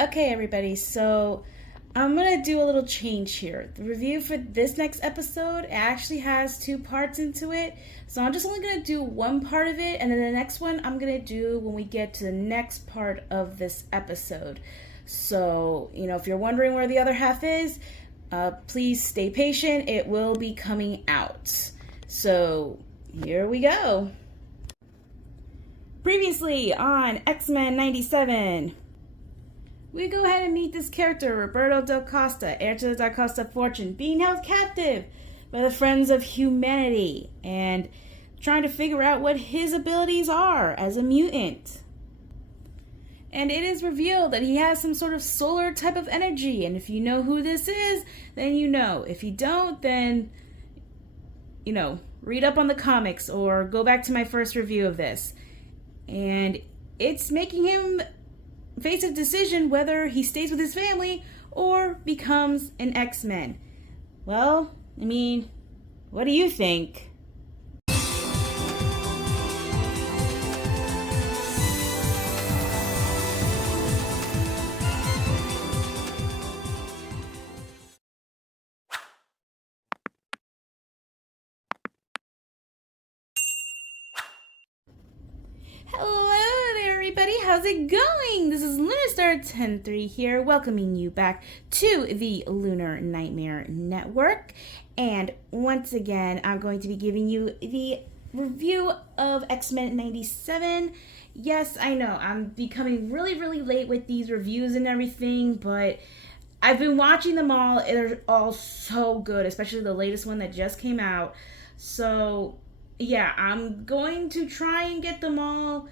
Okay, everybody, so I'm gonna do a little change here. The review for this next episode actually has two parts into it, so I'm just only gonna do one part of it, and then the next one I'm gonna do when we get to the next part of this episode. So, if you're wondering where the other half is, please stay patient. It will be coming out. So, here we go. Previously on X-Men 97. We go ahead and meet this character, Roberto da Costa, heir to the da Costa fortune, being held captive by the Friends of Humanity and trying to figure out what his abilities are as a mutant. And it is revealed that he has some sort of solar type of energy, and if you know who this is, then you know. If you don't, then, read up on the comics or go back to my first review of this. And it's making him face a decision whether he stays with his family or becomes an X-Men. Well, what do you think? Hello there, everybody. How's it going? This is LunarStar103 here, welcoming you back to the Lunar Nightmare Network. And once again, I'm going to be giving you the review of X-Men 97. Yes, I know, I'm becoming really, really late with these reviews and everything, but I've been watching them all. They're all so good, especially the latest one that just came out. So yeah, I'm going to try and get them all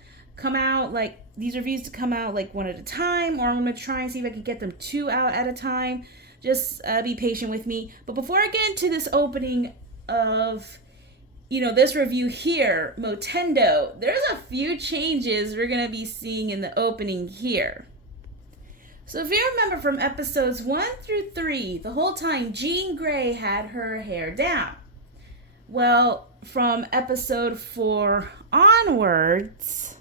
these reviews to come out one at a time, or I'm going to try and see if I can get them two out at a time. Just be patient with me. But before I get into this opening of, this review here, Motendo, there's a few changes we're going to be seeing in the opening here. So if you remember from episodes 1 through 3, the whole time Jean Grey had her hair down. Well, from episode 4 onwards,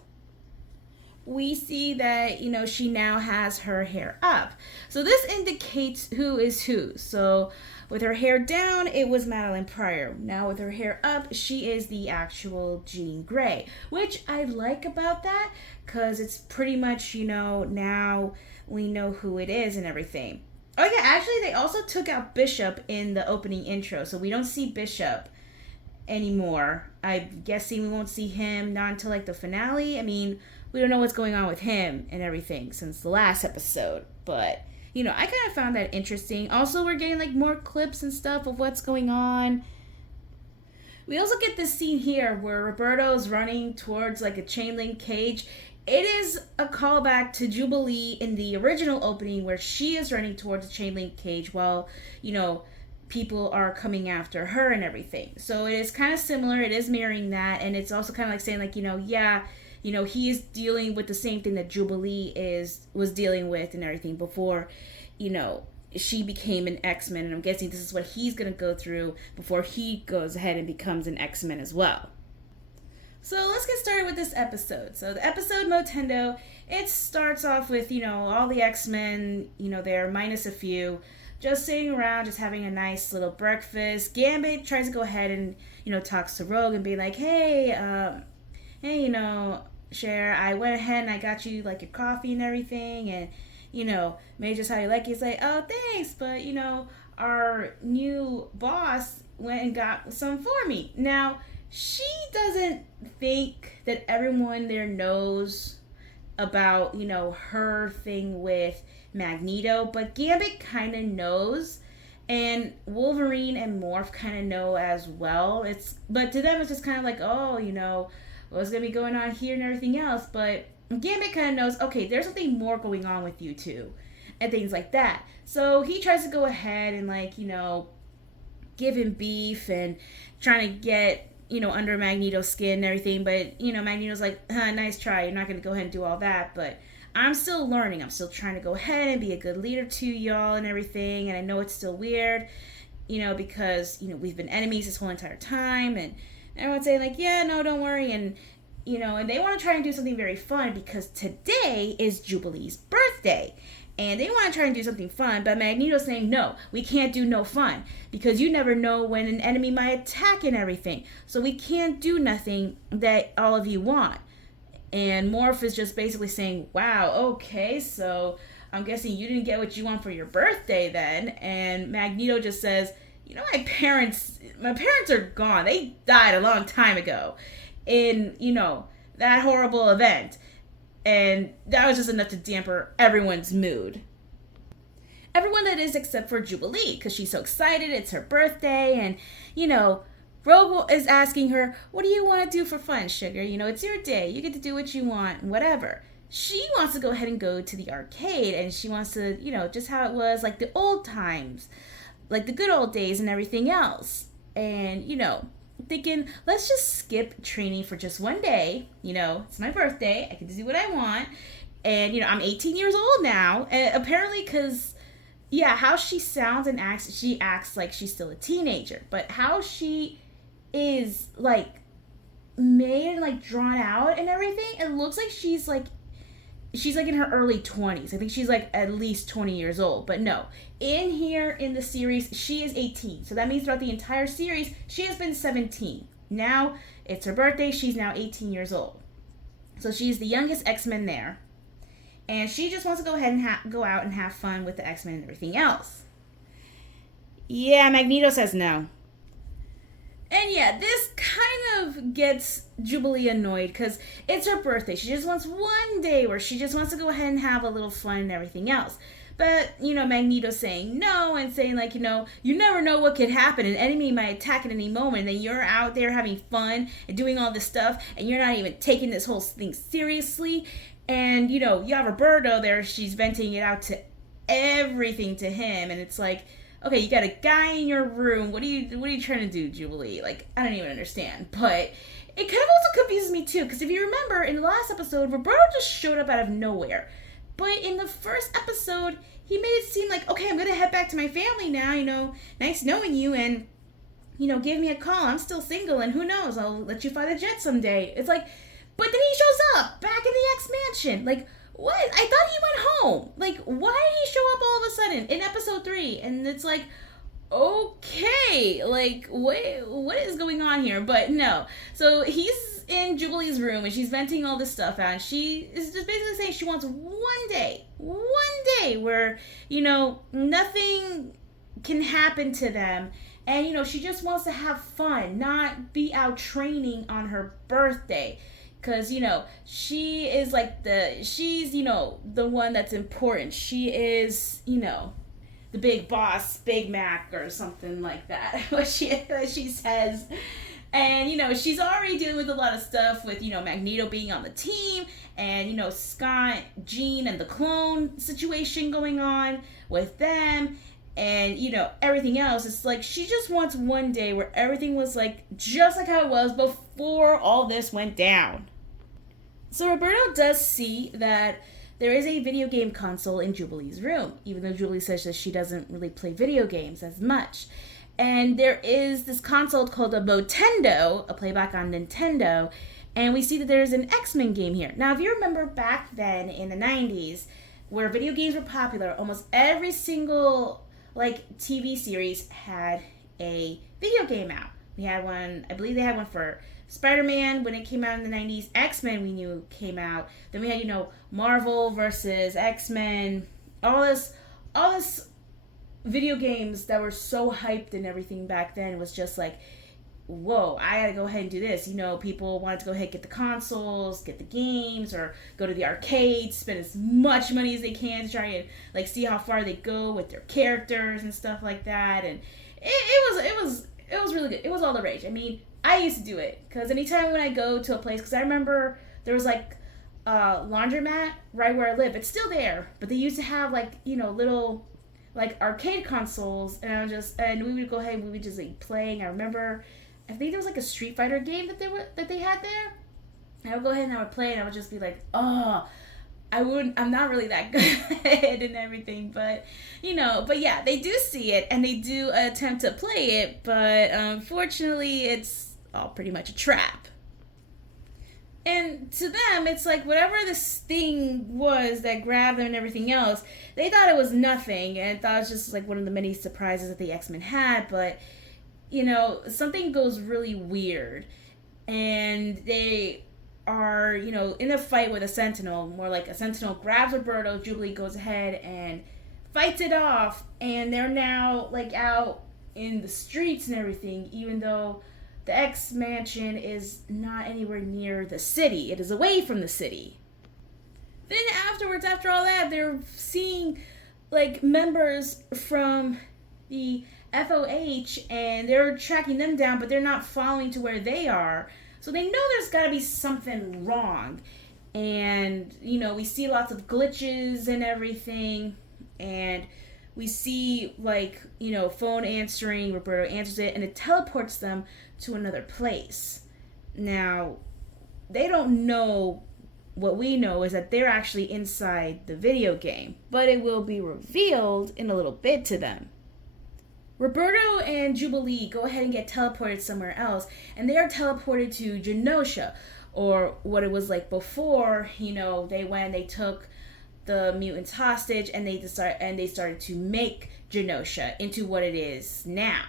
we see that, she now has her hair up. So this indicates who is who. So with her hair down, it was Madeline Pryor. Now with her hair up, she is the actual Jean Grey, which I like about that because it's pretty much, now we know who it is and everything. Oh yeah, actually they also took out Bishop in the opening intro, so we don't see Bishop anymore. I'm guessing we won't see him not until the finale. We don't know what's going on with him and everything since the last episode, but I kind of found that interesting. Also, we're getting more clips and stuff of what's going on. We also get this scene here where Roberto's running towards a chain link cage. It is a callback to Jubilee in the original opening where she is running towards a chain link cage while, people are coming after her and everything. So it is kind of similar. It is mirroring that, and it's also kind of saying he is dealing with the same thing that Jubilee was dealing with and everything before, she became an X-Men, and I'm guessing this is what he's going to go through before he goes ahead and becomes an X-Men as well. So let's get started with this episode. So the episode Motendo, it starts off with, all the X-Men, there minus a few, just sitting around, just having a nice little breakfast. Gambit tries to go ahead and, talks to Rogue and be like, hey, Cher, I went ahead and I got you, your coffee and everything, and, made just how you like it. He's like, oh, thanks, but, our new boss went and got some for me. Now, she doesn't think that everyone there knows about, her thing with Magneto, but Gambit kind of knows, and Wolverine and Morph kind of know as well. But to them it's just kind of what's gonna be going on here and everything else. But Gambit kind of knows, okay, there's something more going on with you two, and things like that. So he tries to go ahead and give him beef and trying to get under Magneto's skin and everything, but Magneto's like, nice try, you're not gonna go ahead and do all that, but I'm still learning. I'm still trying to go ahead and be a good leader to y'all and everything. And I know it's still weird, because, we've been enemies this whole entire time. And everyone's saying yeah, no, don't worry. And, and they want to try and do something very fun because today is Jubilee's birthday. and they want to try and do something fun, but Magneto's saying, no, we can't do no fun because you never know when an enemy might attack and everything. So we can't do nothing that all of you want. And Morph is just basically saying, wow, okay, so I'm guessing you didn't get what you want for your birthday then. And Magneto just says, my parents are gone. They died a long time ago in, that horrible event. And that was just enough to damper everyone's mood. Everyone, that is, except for Jubilee, because she's so excited. It's her birthday, and, Rogue is asking her, what do you want to do for fun, sugar? It's your day. You get to do what you want, whatever. She wants to go ahead and go to the arcade, and she wants to, just how it was, like the old times, like the good old days and everything else. And, thinking, let's just skip training for just one day. It's my birthday. I can do what I want. And, I'm 18 years old now. And apparently, because, how she sounds and acts, she acts like she's still a teenager. But how she is, made and, drawn out and everything, it looks like she's in her early 20s. I think she's, at least 20 years old. But no, in here in the series, she is 18. So that means throughout the entire series, she has been 17. Now, it's her birthday. She's now 18 years old. So she's the youngest X-Men there. And she just wants to go ahead and go out and have fun with the X-Men and everything else. Yeah, Magneto says no. And this kind of gets Jubilee annoyed because it's her birthday. She just wants one day where she just wants to go ahead and have a little fun and everything else. But, Magneto's saying no and saying, you never know what could happen. An enemy might attack at any moment. And then you're out there having fun and doing all this stuff. And you're not even taking this whole thing seriously. And, you have Roberto there. She's venting it out to everything to him. And it's like, okay, you got a guy in your room. What are you trying to do, Jubilee? I don't even understand. But it kind of also confuses me too, because if you remember in the last episode, Roberto just showed up out of nowhere. But in the first episode, he made it seem like, okay, I'm gonna head back to my family now. Nice knowing you, and give me a call. I'm still single, and who knows? I'll let you fly the jet someday. It's like, but then he shows up back in the X Mansion. What? I thought he went home. Why did he show up all of a sudden in episode 3? And it's like, okay, what is going on here? But no. So he's in Jubilee's room and she's venting all this stuff out. And she is just basically saying she wants one day where, nothing can happen to them. And, she just wants to have fun, not be out training on her birthday. Because, she is she's, the one that's important. She is, the big boss, Big Mac or something like that, what she says. And, she's already dealing with a lot of stuff with, Magneto being on the team and, Scott, Jean, and the clone situation going on with them. And, everything else. It's she just wants one day where everything was just like how it was before all this went down. So Roberto does see that there is a video game console in Jubilee's room, even though Jubilee says that she doesn't really play video games as much. And there is this console called a Motendo, a playback on Nintendo, and we see that there's an X-Men game here. Now, if you remember back then in the 90s, where video games were popular, almost every single TV series had a video game out. We had one, I believe they had one for Spider-Man when it came out in the 90s. X-Men we knew came out. Then we had, Marvel versus X-Men. All this video games that were so hyped and everything back then. It was just whoa, I gotta go ahead and do this. People wanted to go ahead and get the consoles, get the games, or go to the arcade, spend as much money as they can to try and see how far they go with their characters and stuff like that. And it was really good. It was all the rage. I mean, I used to do it because anytime when I go to a place, because I remember there was laundromat right where I live. It's still there, but they used to have little arcade consoles, and we would go ahead and we would just playing. I remember, I think there was a Street Fighter game that they had there. I would go ahead and I would play, and I would just be I'm not really that good and everything, but yeah, they do see it and they do attempt to play it, but unfortunately it's all pretty much a trap. And to them, it's like whatever this thing was that grabbed them and everything else, they thought it was nothing and thought it was just like one of the many surprises that the X-Men had. But, something goes really weird. And they are, in a fight with a Sentinel. More like a Sentinel grabs Roberto, Jubilee goes ahead and fights it off. And they're now, like, out in the streets and everything, even though the X Mansion is not anywhere near the city. It is away from the city. Then afterwards, after all that, they're seeing like members from the FOH and they're tracking them down, but they're not following to where they are. So they know there's got to be something wrong. And, we see lots of glitches and everything. And we see, phone answering. Roberto answers it, and it teleports them to another place. Now, they don't know. What we know is that they're actually inside the video game, but it will be revealed in a little bit to them. Roberto and Jubilee go ahead and get teleported somewhere else, and they are teleported to Genosha, or what it was like before. They took the mutants hostage, and they started to make Genosha into what it is now.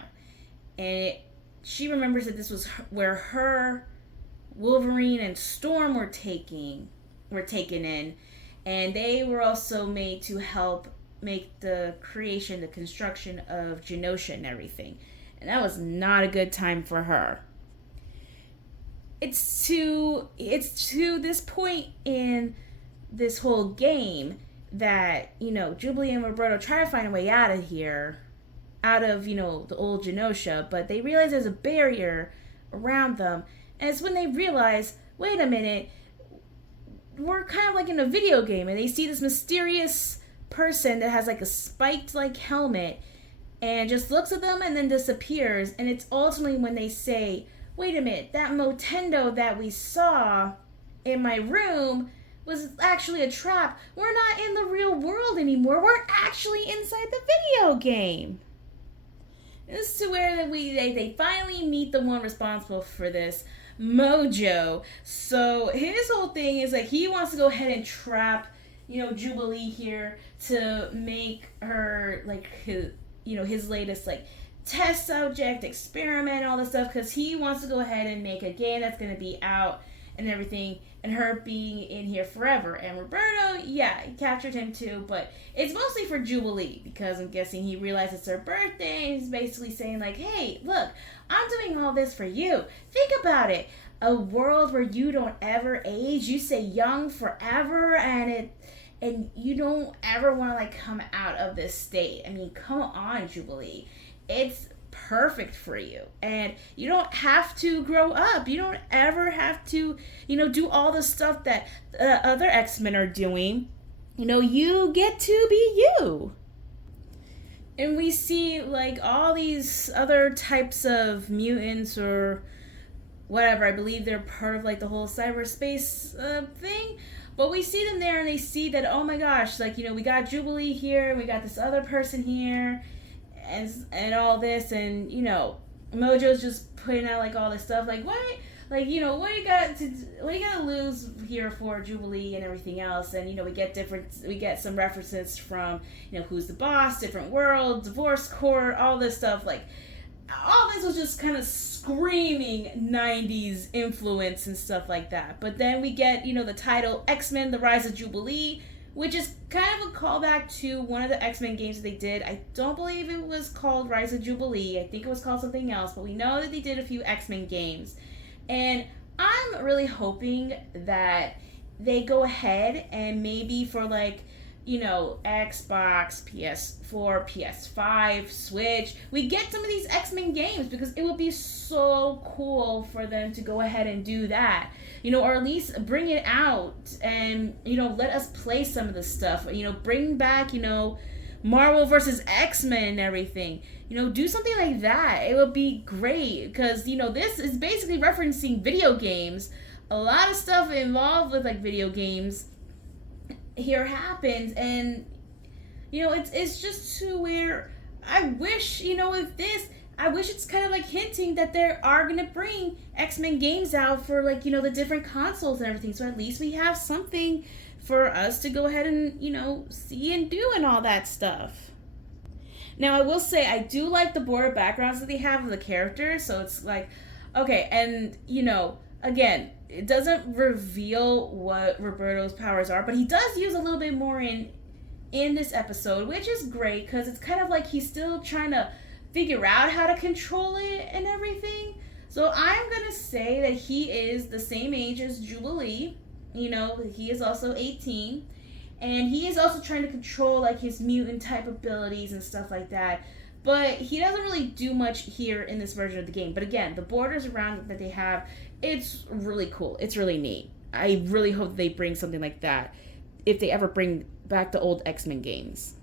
And she remembers that this was where her, Wolverine, and Storm were taken in, and they were also made to help make the construction of Genosha and everything. And that was not a good time for her. It's to this point in this whole game that, Jubilee and Roberto try to find a way out of here, out of, the old Genosha, but they realize there's a barrier around them. And it's when they realize, wait a minute, we're kind of like in a video game, and they see this mysterious person that has like a spiked like helmet and just looks at them and then disappears. And it's ultimately when they say, wait a minute, that Motendo that we saw in my room was actually a trap. We're not in the real world anymore. We're actually inside the video game. This is to where they finally meet the one responsible for this, Mojo. So his whole thing is like he wants to go ahead and trap, Jubilee here to make her like his latest like test subject, experiment, all this stuff, because he wants to go ahead and make a game that's going to be out and everything, and her being in here forever. And Roberto, yeah, he captured him too, but it's mostly for Jubilee, because I'm guessing he realized it's her birthday, and he's basically saying like, hey, look, I'm doing all this for you. Think about it. A world where you don't ever age, you stay young forever, and you don't ever want to like come out of this state. I mean, come on, Jubilee. It's perfect for you, and you don't have to grow up. You don't ever have to, do all the stuff that other X-Men are doing. You get to be you. And we see like all these other types of mutants or whatever. I believe they're part of like the whole cyberspace thing. But we see them there, and they see that, oh my gosh, like, we got Jubilee here, we got this other person here, and all this, and, Mojo's just putting out, like, all this stuff, like, what, like, what do you got to lose here for Jubilee and everything else? And, we get some references from, Who's the Boss, Different World, Divorce Court, all this stuff, like, all this was just kind of screaming 90s influence and stuff like that. But then we get, the title X-Men, The Rise of Jubilee, which is kind of a callback to one of the X-Men games that they did. I don't believe it was called Rise of Jubilee. I think it was called something else, but we know that they did a few X-Men games. And I'm really hoping that they go ahead and maybe for like, Xbox, PS4, PS5, Switch, we get some of these X-Men games, because it would be so cool for them to go ahead and do that, or at least bring it out and, let us play some of the stuff, bring back, Marvel versus X-Men and everything, do something like that. It would be great, because, this is basically referencing video games. A lot of stuff involved with, like, video games here happens, and it's just to where I wish, with this, I wish it's kind of like hinting that they are gonna bring X-Men games out for like, the different consoles and everything. So at least we have something for us to go ahead and, see and do and all that stuff. Now I will say I do like the border backgrounds that they have of the characters. So it's like, okay, and again, it doesn't reveal what Roberto's powers are, but he does use a little bit more in this episode, which is great because it's kind of like he's still trying to figure out how to control it and everything. So I'm gonna say that he is the same age as Jubilee. He is also 18, and he is also trying to control like his mutant type abilities and stuff like that. But he doesn't really do much here in this version of the game. But again, the borders around that they have, it's really cool. It's really neat. I really hope they bring something like that if they ever bring back the old X-Men games.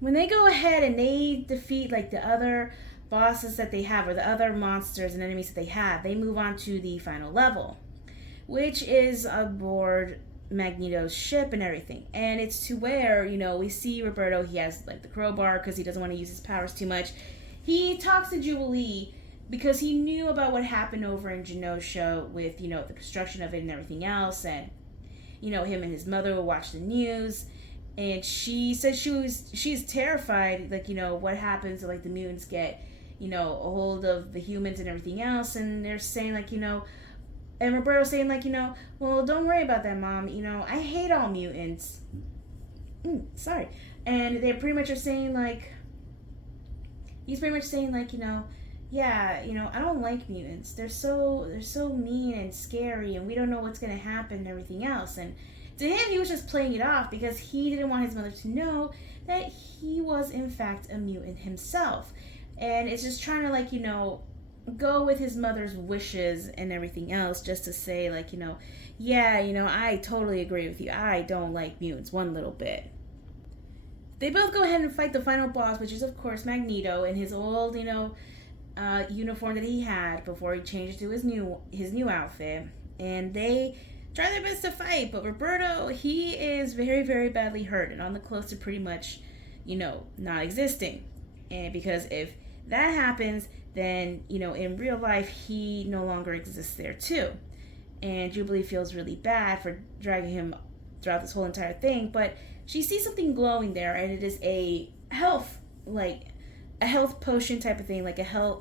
When they go ahead and they defeat like the other bosses that they have or the other monsters and enemies that they have, they move on to the final level, which is aboard Magneto's ship and everything. And it's to where, we see Roberto, he has like the crowbar because he doesn't want to use his powers too much. He talks to Jubilee because he knew about what happened over in Genosha with, the construction of it and everything else. And, him and his mother will watch the news. And she said she's terrified, like, what happens if, like, the mutants get, a hold of the humans and everything else. And they're saying, like, and Roberto's saying, like, well, don't worry about that, Mom. I hate all mutants. Sorry. And they pretty much are saying, like, he's pretty much saying, like, yeah, I don't like mutants. They're so mean and scary, and we don't know what's going to happen and everything else. And to him, he was just playing it off because he didn't want his mother to know that he was, in fact, a mutant himself. And it's just trying to, like, go with his mother's wishes and everything else just to say, like, yeah, I totally agree with you. I don't like mutants one little bit. They both go ahead and fight the final boss, which is, of course, Magneto in his old, uniform that he had before he changed to his new outfit. And they try their best to fight, but Roberto, he is very, very badly hurt and on the close to pretty much, not existing. And because if that happens, then, in real life, he no longer exists there too. And Jubilee feels really bad for dragging him throughout this whole entire thing, but she sees something glowing there, and it is a health potion type of thing, like a health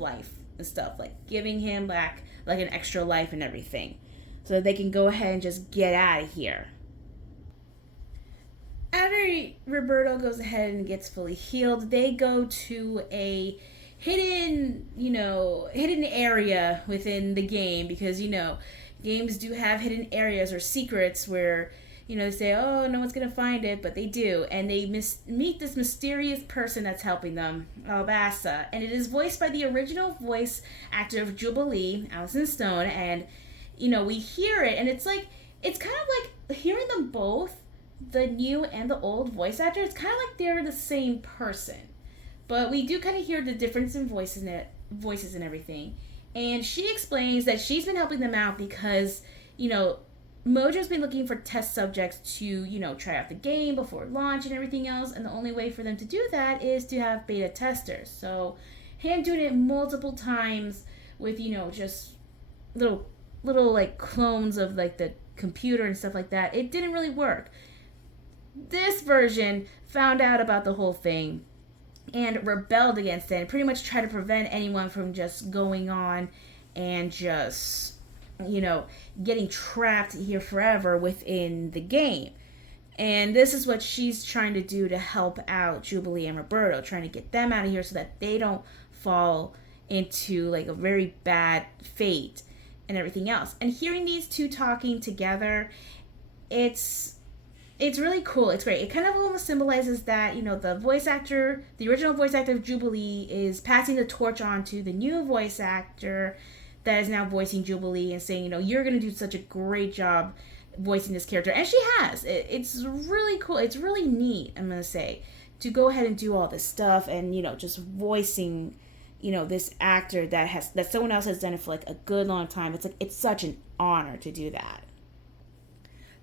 life and stuff, like giving him back like an extra life and everything, so that they can go ahead and just get out of here. After Roberto goes ahead and gets fully healed, they go to a hidden area within the game because, games do have hidden areas or secrets where, they say, oh, no one's going to find it, but they do. And they meet this mysterious person that's helping them, Alabasta. And it is voiced by the original voice actor of Jubilee, Allison Stone. And, we hear it, and it's kind of like hearing them both, the new and the old voice actor, it's kind of like they're the same person. But we do kind of hear the difference in voices and everything. And she explains that she's been helping them out because, Mojo's been looking for test subjects to, try out the game before launch and everything else. And the only way for them to do that is to have beta testers. So him doing it multiple times with, just little like clones of like the computer and stuff like that, it didn't really work. This version found out about the whole thing and rebelled against it and pretty much tried to prevent anyone from just going on and just, getting trapped here forever within the game. And this is what she's trying to do to help out Jubilee and Roberto, trying to get them out of here so that they don't fall into like a very bad fate and everything else. And hearing these two talking together, it's really cool. It's great. It kind of almost symbolizes that, the original voice actor of Jubilee is passing the torch on to the new voice actor that is now voicing Jubilee and saying, you're going to do such a great job voicing this character. And she has. It's really cool. It's really neat, I'm going to say, to go ahead and do all this stuff and, just voicing, this actor that someone else has done it for like a good long time. It's such an honor to do that.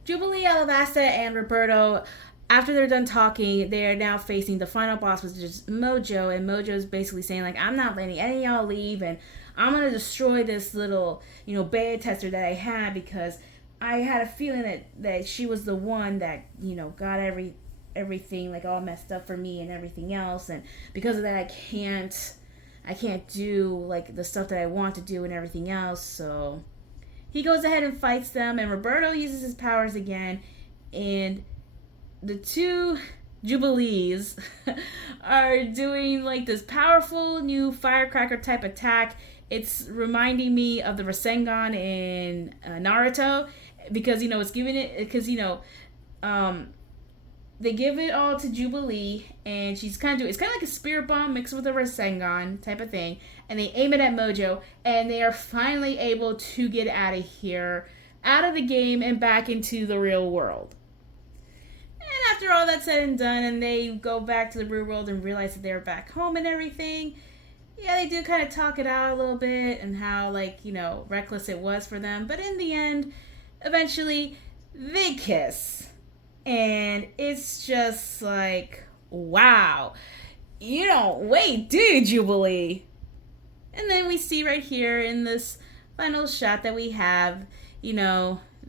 Jubilee, Alabasta, and Roberto after they're done talking, they are now facing the final boss, which is Mojo, and Mojo's basically saying like, I'm not letting any of y'all leave, and I'm gonna destroy this little, beta tester that I had, because I had a feeling that she was the one that, got everything like all messed up for me and everything else, and because of that I can't do like the stuff that I want to do and everything else. So he goes ahead and fights them, and Roberto uses his powers again, and the two Jubilees are doing like this powerful new firecracker type attack. It's reminding me of the Rasengan in Naruto, because it's giving it, because they give it all to Jubilee, and she's kind of doing, it's kind of like a spirit bomb mixed with a Rasengan type of thing, and they aim it at Mojo, and they are finally able to get out of here, out of the game and back into the real world. And after all that's said and done, and they go back to the real world and realize that they're back home and everything, yeah, they do kind of talk it out a little bit, and how, like, reckless it was for them. But in the end, eventually, they kiss. And it's just like, wow. You don't wait, do you, Jubilee? And then we see right here in this final shot that we have,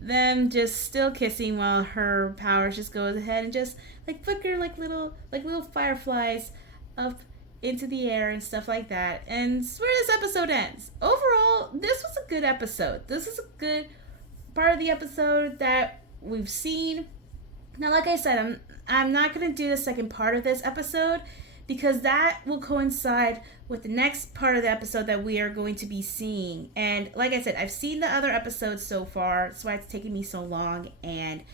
them just still kissing, while her powers just goes ahead and just like flicker like little fireflies up into the air and stuff like that. And it's where this episode ends. Overall, this was a good episode. This is a good part of the episode that we've seen. Now, like I said, I'm not going to do the second part of this episode, because that will coincide with the next part of the episode that we are going to be seeing. And like I said, I've seen the other episodes so far, that's why it's taking me so long. And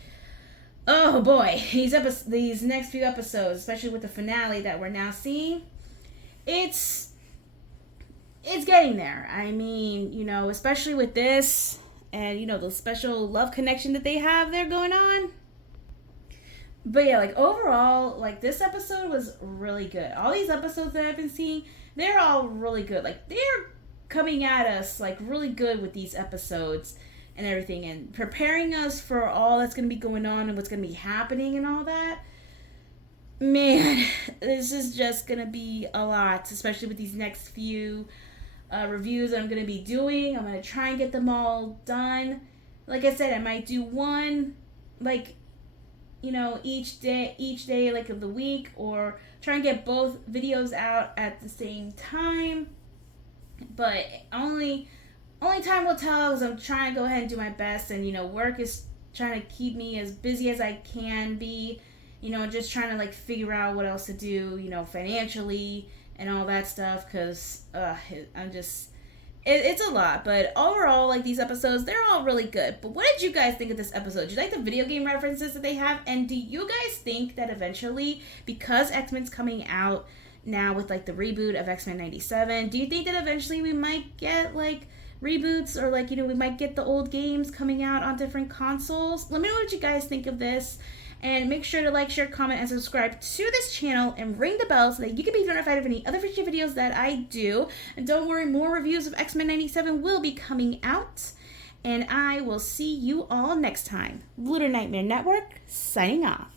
oh boy, these next few episodes, especially with the finale that we're now seeing, it's getting there. I mean, especially with this, and the special love connection that they have there going on. But yeah, like overall, like this episode was really good. All these episodes that I've been seeing, they're all really good. Like they're coming at us like really good with these episodes and everything, and preparing us for all that's going to be going on and what's going to be happening and all that. Man, this is just going to be a lot, especially with these next few reviews that I'm going to be doing. I'm going to try and get them all done. Like I said, I might do one, like, each day like of the week, or try and get both videos out at the same time. But only time will tell, because I'm trying to go ahead and do my best, and work is trying to keep me as busy as I can be, just trying to like figure out what else to do, financially and all that stuff, because it's a lot. But overall, like these episodes, they're all really good. But what did you guys think of this episode? Did you like the video game references that they have? And do you guys think that eventually, because X-Men's coming out now with like the reboot of X-Men 97, do you think that eventually we might get like reboots, or like, we might get the old games coming out on different consoles? Let me know what you guys think of this. And make sure to like, share, comment, and subscribe to this channel, and ring the bell so that you can be notified of any other future videos that I do. And don't worry, more reviews of X-Men 97 will be coming out. And I will see you all next time. Lunar Nightmare Network, signing off.